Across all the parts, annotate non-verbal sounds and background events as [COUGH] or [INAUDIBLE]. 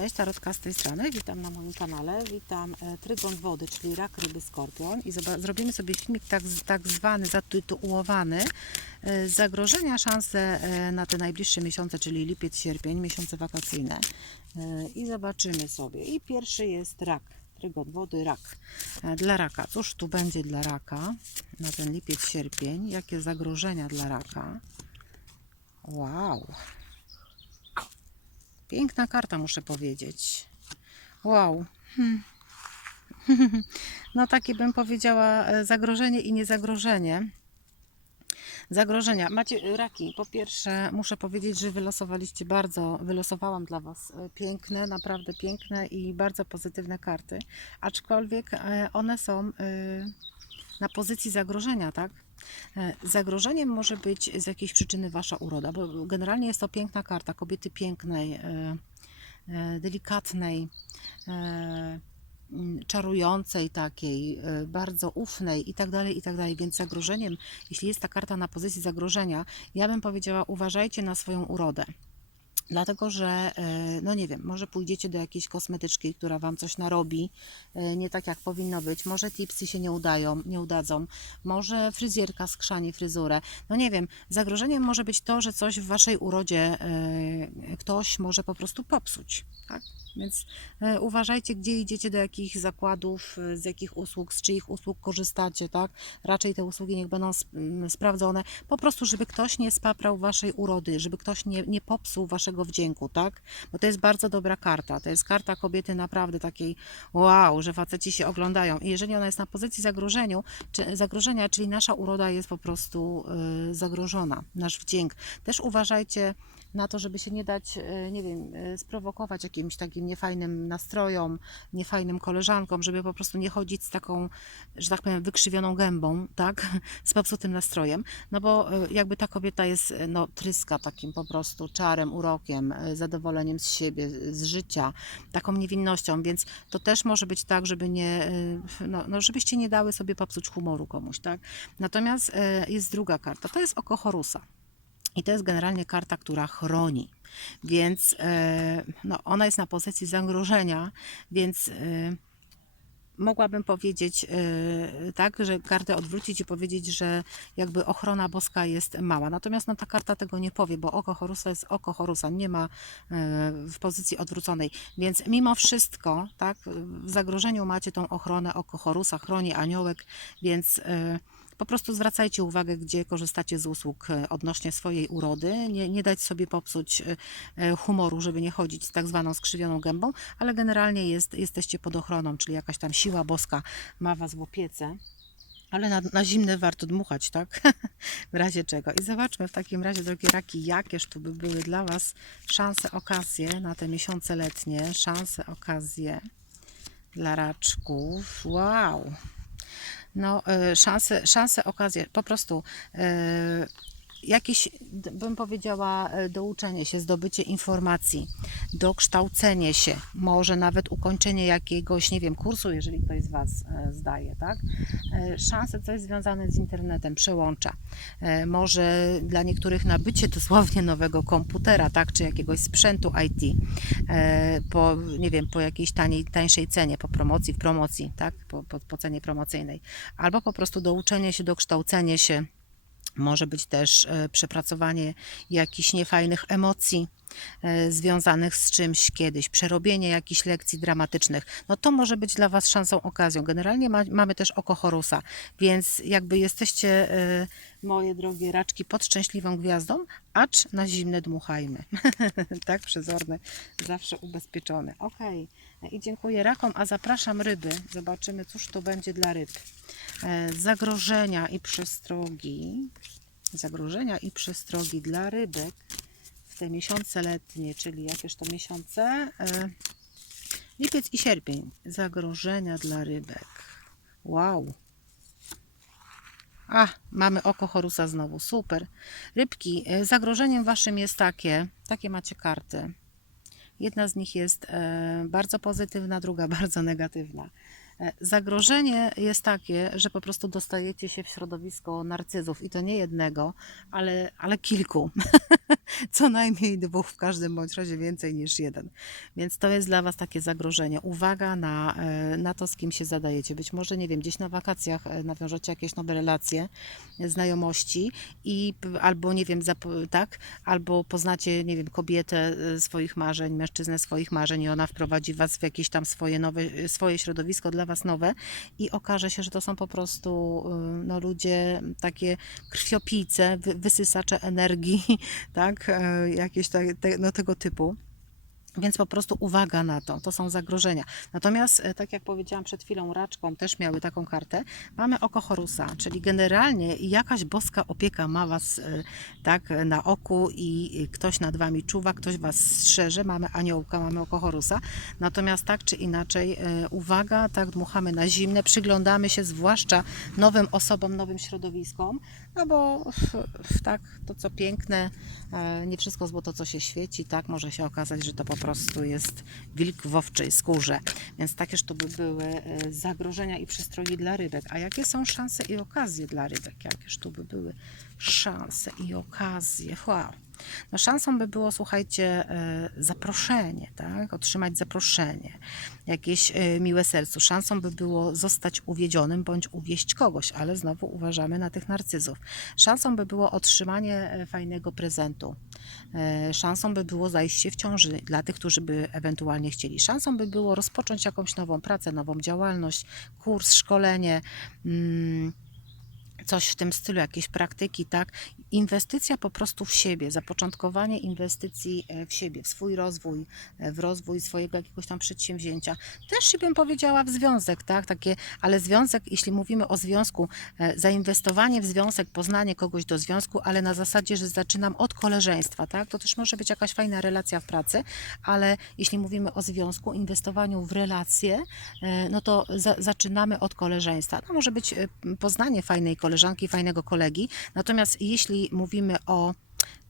Cześć, Tarotka z tej strony. Witam na moim kanale. Witam e, Trygon Wody, czyli rak, ryby, skorpion. I zrobimy sobie filmik tak, tak zwany, zatytułowany e, Zagrożenia, szanse e, na te najbliższe miesiące, czyli lipiec, sierpień, miesiące wakacyjne. E, I zobaczymy sobie. I pierwszy jest rak. Trygon Wody, rak. E, Dla raka. Cóż tu będzie dla raka na ten lipiec, sierpień? Jakie zagrożenia dla raka? Wow. Piękna karta, muszę powiedzieć. Wow. Hmm. [LAUGHS] No takie bym powiedziała e, zagrożenie i niezagrożenie. Zagrożenia. Macie e, raki. Po pierwsze, muszę powiedzieć, że wylosowaliście bardzo, wylosowałam dla Was e, piękne, naprawdę piękne i bardzo pozytywne karty. Aczkolwiek one są na pozycji zagrożenia, tak? E, Zagrożeniem może być z jakiejś przyczyny Wasza uroda, bo generalnie jest to piękna karta kobiety pięknej, e, e, delikatnej, mm, czarującej takiej, bardzo ufnej i tak dalej, i tak dalej. Więc zagrożeniem, jeśli jest ta karta na pozycji zagrożenia, ja bym powiedziała, uważajcie na swoją urodę. Dlatego, że, e, no nie wiem, może pójdziecie do jakiejś kosmetyczki, która Wam coś narobi, e, nie tak jak powinno być. Może tipsy się nie udają, nie udadzą. Może fryzjerka skrzani fryzurę. No nie wiem, zagrożeniem może być to, że coś w Waszej urodzie e, ktoś może po prostu popsuć. Tak? Więc e, uważajcie, gdzie idziecie, do jakich zakładów, e, z jakich usług, z czyich usług korzystacie, tak? Raczej te usługi niech będą sp- m, sprawdzone, po prostu, żeby ktoś nie spaprał waszej urody, żeby ktoś nie, nie popsuł waszego wdzięku, tak? Bo to jest bardzo dobra karta. To jest karta kobiety naprawdę takiej wow, że faceci się oglądają. I jeżeli ona jest na pozycji zagrożeniu, czy, zagrożenia, czyli nasza uroda jest po prostu y, zagrożona, nasz wdzięk. Też uważajcie na to, żeby się nie dać, y, nie wiem, y, sprowokować jakimś takim niefajnym nastrojom, niefajnym koleżankom, żeby po prostu nie chodzić z taką, że tak powiem, wykrzywioną gębą, tak, [LAUGHS] z popsutym nastrojem, no bo y, jakby ta kobieta jest, no, tryska takim po prostu czarem, urokiem, zadowoleniem z siebie, z życia, taką niewinnością, więc to też może być tak, żeby nie, no, no żebyście nie dały sobie popsuć humoru komuś, tak. Natomiast jest druga karta, to jest oko Horusa. I to jest generalnie karta, która chroni. Więc e, no, ona jest na pozycji zagrożenia, więc e, mogłabym powiedzieć e, tak, że kartę odwrócić i powiedzieć, że jakby ochrona boska jest mała. Natomiast no, ta karta tego nie powie, bo oko Horusa jest oko Horusa, nie ma w pozycji odwróconej. Więc mimo wszystko, tak, w zagrożeniu macie tą ochronę oko Horusa, chroni aniołek, więc po prostu zwracajcie uwagę, gdzie korzystacie z usług e, odnośnie swojej urody. Nie, nie dać sobie popsuć e, e, humoru, żeby nie chodzić z tak zwaną skrzywioną gębą, ale generalnie jest, jesteście pod ochroną, czyli jakaś tam siła boska ma was w opiece. Ale na, na zimne warto dmuchać, tak? [LAUGHS] w razie czego. I zobaczmy w takim razie, drogie raki, jakież tu by były dla Was szanse, okazje na te miesiące letnie. Szanse, okazje dla raczków. Wow! No, y, szanse, szanse, okazje, po prostu y, jakieś, bym powiedziała, y, douczenie się, zdobycie informacji, dokształcenie się, może nawet ukończenie jakiegoś, nie wiem, kursu, jeżeli ktoś z Was y, zdaje, tak? Y, Szanse, coś związane z internetem, przełącza. Może dla niektórych nabycie dosłownie nowego komputera, tak? Czy jakiegoś sprzętu IT e, po, nie wiem, po jakiejś taniej, tańszej cenie, po promocji, w promocji, tak? Po, po, po cenie promocyjnej. Albo po prostu douczenie się, dokształcenie się. Może być też e, przepracowanie jakichś niefajnych emocji e, związanych z czymś kiedyś, przerobienie jakichś lekcji dramatycznych. No to może być dla Was szansą, okazją. Generalnie ma, mamy też oko Horusa, więc jakby jesteście, e, moje drogie raczki, pod szczęśliwą gwiazdą, acz na zimne dmuchajmy. [LAUGHS] tak, przezorny, zawsze ubezpieczony. Okej, i dziękuję rakom, a zapraszam ryby. Zobaczymy, cóż to będzie dla ryb. E, Zagrożenia i przestrogi. Zagrożenia i przestrogi dla rybek w te miesiące letnie, czyli jakież to miesiące? E, Lipiec i sierpień. Zagrożenia dla rybek. Wow. A, mamy oko Horusa znowu, super. Rybki, e, zagrożeniem waszym jest takie, takie macie karty. Jedna z nich jest e, bardzo pozytywna, druga [LAUGHS] bardzo negatywna. E, Zagrożenie jest takie, że po prostu dostajecie się w środowisko narcyzów i to nie jednego, ale, ale kilku. [LAUGHS] Co najmniej dwóch, w każdym bądź razie więcej niż jeden. Więc to jest dla Was takie zagrożenie. Uwaga na, e, na to, z kim się zadajecie. Być może, nie wiem, gdzieś na wakacjach e, nawiążecie jakieś nowe relacje, znajomości i albo, nie wiem, tak, albo poznacie, nie wiem, kobietę swoich marzeń, mężczyznę swoich marzeń i ona wprowadzi Was w jakieś tam swoje nowe, swoje środowisko dla Was nowe i okaże się, że to są po prostu e, no, ludzie takie krwiopijce, wy, wysysacze energii, [LAUGHS] tak, e, jakieś te, no, tego typu. Więc po prostu uwaga na to, to są zagrożenia. Natomiast, e, tak jak powiedziałam przed chwilą, raczką też miały taką kartę. Mamy oko Horusa, czyli generalnie jakaś boska opieka ma Was e, tak na oku i ktoś nad Wami czuwa, ktoś Was strzeże. Mamy aniołka, mamy oko Horusa. Natomiast tak czy inaczej, e, uwaga, tak dmuchamy na zimne, przyglądamy się zwłaszcza nowym osobom, nowym środowiskom, no bo tak, to co piękne, e, nie wszystko złoto, co się świeci, tak, może się okazać, że to po prostu jest wilk w owczej skórze. Więc takież to by były e, zagrożenia i przestrogi dla rybek. A jakie są szanse i okazje dla rybek? Jakież tu by były szanse i okazje? Wow. No szansą by było, słuchajcie, e, zaproszenie, tak? Otrzymać zaproszenie, jakieś e, miłe sercu. Szansą by było zostać uwiedzionym bądź uwieść kogoś, ale znowu uważamy na tych narcyzów. Szansą by było otrzymanie e, fajnego prezentu. Szansą by było zajście w ciąży dla tych, którzy by ewentualnie chcieli. Szansą by było rozpocząć jakąś nową pracę, nową działalność, kurs, szkolenie. Mm, coś w tym stylu, jakieś praktyki, tak? Inwestycja po prostu w siebie, zapoczątkowanie inwestycji e, w siebie, w swój rozwój, e, w rozwój swojego jakiegoś tam przedsięwzięcia. Też bym powiedziała w związek, tak? Takie, ale związek, jeśli mówimy o związku, e, zainwestowanie w związek, poznanie kogoś do związku, ale na zasadzie, że zaczynam od koleżeństwa, tak? To też może być jakaś fajna relacja w pracy, ale jeśli mówimy o związku, inwestowaniu w relacje, no to za, zaczynamy od koleżeństwa. To może być poznanie fajnej koleżanki, fajnego kolegi. Natomiast jeśli mówimy o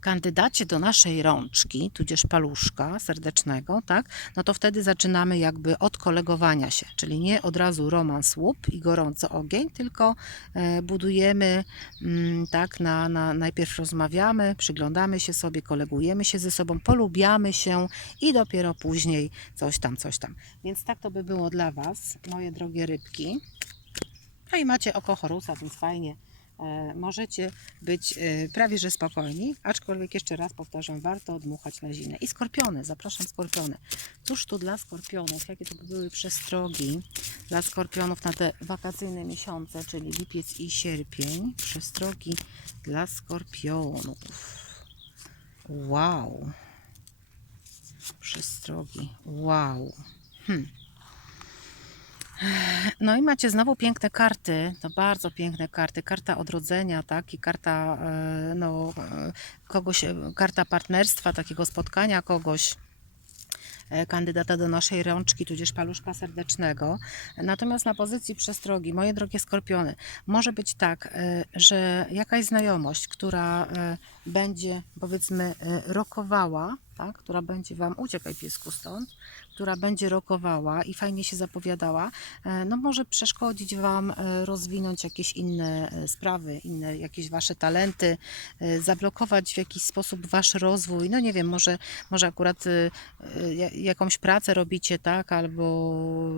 kandydacie do naszej rączki, tudzież paluszka serdecznego, tak, no to wtedy zaczynamy jakby od kolegowania się, czyli nie od razu romans łup i gorący ogień, tylko e, budujemy, mm, tak, na, na, najpierw rozmawiamy, przyglądamy się sobie, kolegujemy się ze sobą, polubiamy się i dopiero później coś tam, coś tam. Więc tak to by było dla Was, moje drogie rybki. No i macie oko Horusa, więc fajnie. E, możecie być e, prawie że spokojni, aczkolwiek jeszcze raz powtarzam, warto dmuchać na zimne. I skorpiony, zapraszam skorpiony. Cóż tu dla skorpionów, jakie to by były przestrogi dla skorpionów na te wakacyjne miesiące, czyli lipiec i sierpień. Przestrogi dla skorpionów. Wow. Przestrogi. Wow. Hmm. No i macie znowu piękne karty, to bardzo piękne karty. Karta odrodzenia, tak, i karta e, no, e, kogoś, e, karta partnerstwa, takiego spotkania kogoś kandydata do naszej rączki, tudzież paluszka serdecznego. Natomiast na pozycji przestrogi, moje drogie skorpiony, może być tak, że jakaś znajomość, która będzie powiedzmy rokowała, która będzie Wam, uciekaj piesku stąd, która będzie rokowała i fajnie się zapowiadała, e, no może przeszkodzić Wam e, rozwinąć jakieś inne e, sprawy, inne jakieś Wasze talenty, zablokować w jakiś sposób Wasz rozwój, no nie wiem, może, może akurat ja- jakąś pracę robicie, tak, albo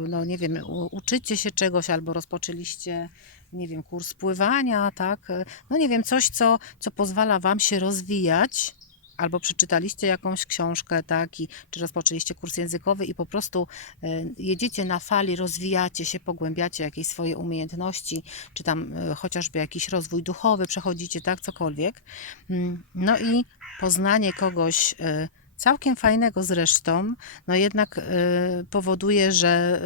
no nie wiem, uczycie się czegoś, albo rozpoczęliście nie wiem, kurs pływania, tak, no nie wiem, coś, co, co pozwala Wam się rozwijać, albo przeczytaliście jakąś książkę, tak, i, czy rozpoczęliście kurs językowy i po prostu e, jedziecie na fali, rozwijacie się, pogłębiacie jakieś swoje umiejętności, czy tam e, chociażby jakiś rozwój duchowy przechodzicie, tak, cokolwiek. Mm, No i poznanie kogoś e, całkiem fajnego zresztą, no jednak powoduje, że,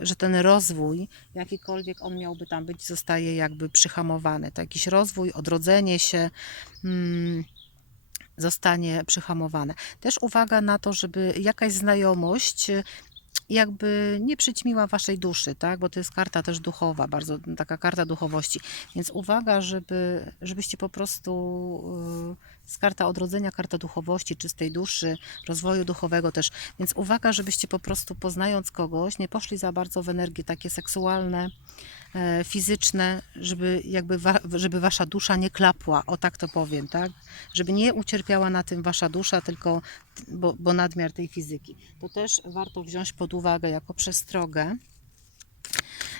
że ten rozwój, jakikolwiek on miałby tam być, zostaje jakby przyhamowany. To jakiś rozwój, odrodzenie się. mm, zostanie przyhamowane. Też uwaga na to, żeby jakaś znajomość jakby nie przyćmiła waszej duszy, tak? Bo to jest karta też duchowa, bardzo taka karta duchowości. Więc uwaga, żeby, żebyście po prostu jest karta odrodzenia, karta duchowości, czystej duszy, rozwoju duchowego też. Więc uwaga, żebyście po prostu poznając kogoś, nie poszli za bardzo w energie takie seksualne, e, fizyczne, żeby jakby wa, żeby wasza dusza nie klapła, o tak to powiem, tak? Żeby nie ucierpiała na tym wasza dusza, tylko bo, bo nadmiar tej fizyki. To też warto wziąć pod uwagę jako przestrogę.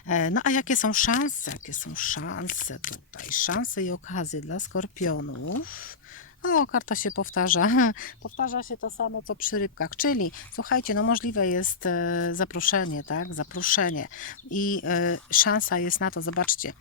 E, No a jakie są szanse? Jakie są szanse tutaj? Szanse i okazje dla skorpionów. O, karta się powtarza. [LAUGHS] Powtarza się to samo, co przy rybkach. Czyli, słuchajcie, no możliwe jest e, zaproszenie, tak? Zaproszenie. I e, szansa jest na to, zobaczcie.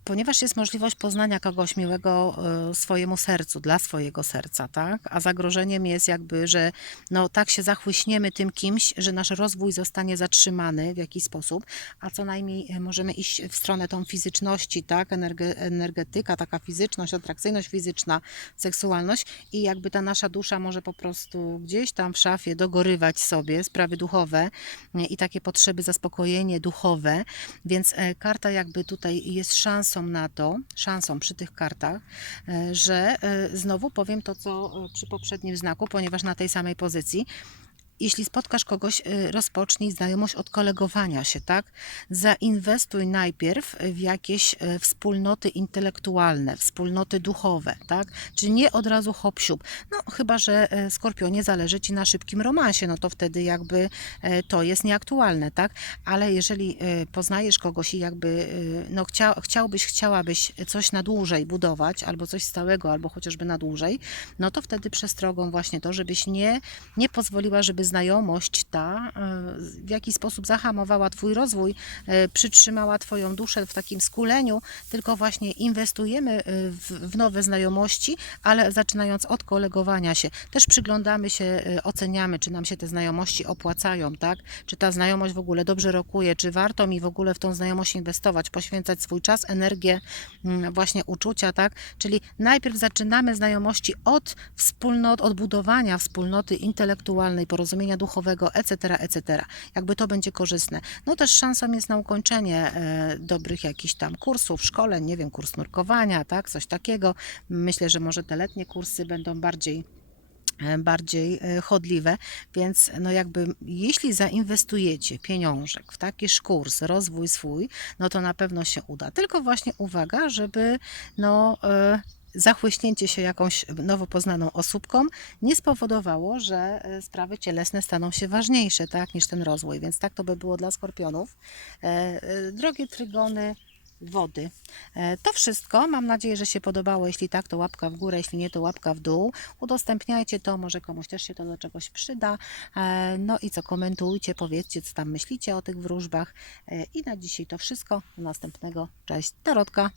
E, Ponieważ jest możliwość poznania kogoś miłego e, swojemu sercu, dla swojego serca, tak? A zagrożeniem jest jakby, że no tak się zachłyśniemy tym kimś, że nasz rozwój zostanie zatrzymany w jakiś sposób, a co najmniej e, możemy iść w stronę tą fizyczności, tak? Energe, energetyka, taka fizyczność, atrakcyjność fizyczna, seksualność i jakby ta nasza dusza może po prostu gdzieś tam w szafie dogorywać sobie sprawy duchowe nie? i takie potrzeby, zaspokojenie duchowe, więc e, karta jakby tutaj jest szansą na to, szansą przy tych kartach, e, że e, znowu powiem to, co e, przy poprzednim znaku, ponieważ na tej samej pozycji, jeśli spotkasz kogoś, y, rozpocznij znajomość od kolegowania się, tak? Zainwestuj najpierw w jakieś y, wspólnoty intelektualne, wspólnoty duchowe, tak? Czy nie od razu hop siup. No chyba, że y, Skorpionie zależy Ci na szybkim romansie, no to wtedy jakby to jest nieaktualne, tak? Ale jeżeli poznajesz kogoś i jakby no chcia, chciałbyś, chciałabyś coś na dłużej budować, albo coś stałego, albo chociażby na dłużej, no to wtedy przestrogą właśnie to, żebyś nie, nie pozwoliła, żeby znajomość ta e, w jakiś sposób zahamowała Twój rozwój, e, przytrzymała Twoją duszę w takim skuleniu, tylko właśnie inwestujemy e, w, w nowe znajomości, ale zaczynając od kolegowania się. Też przyglądamy się, oceniamy, czy nam się te znajomości opłacają, tak? Czy ta znajomość w ogóle dobrze rokuje, czy warto mi w ogóle w tą znajomość inwestować, poświęcać swój czas, energię, mm, właśnie uczucia, tak? Czyli najpierw zaczynamy znajomości od wspólnot, od budowania wspólnoty intelektualnej, porozumienia duchowego, etc., etc. Jakby to będzie korzystne. No też szansą jest na ukończenie e, dobrych jakichś tam kursów, szkoleń, nie wiem, kurs nurkowania, tak, coś takiego. Myślę, że może te letnie kursy będą bardziej e, bardziej e, chodliwe, więc no jakby jeśli zainwestujecie pieniążek w taki kurs, rozwój swój, no to na pewno się uda. Tylko właśnie uwaga, żeby no zachłyśnięcie się jakąś nowo poznaną osóbką nie spowodowało, że e, sprawy cielesne staną się ważniejsze, tak, niż ten rozwój. Więc tak to by było dla skorpionów. E, e, Drogie trygony, wody. To wszystko. Mam nadzieję, że się podobało. Jeśli tak, to łapka w górę, jeśli nie, to łapka w dół. Udostępniajcie to, może komuś też się to do czegoś przyda. No i co, komentujcie, powiedzcie, co tam myślicie o tych wróżbach. I na dzisiaj to wszystko. Do następnego. Cześć, Tarotka.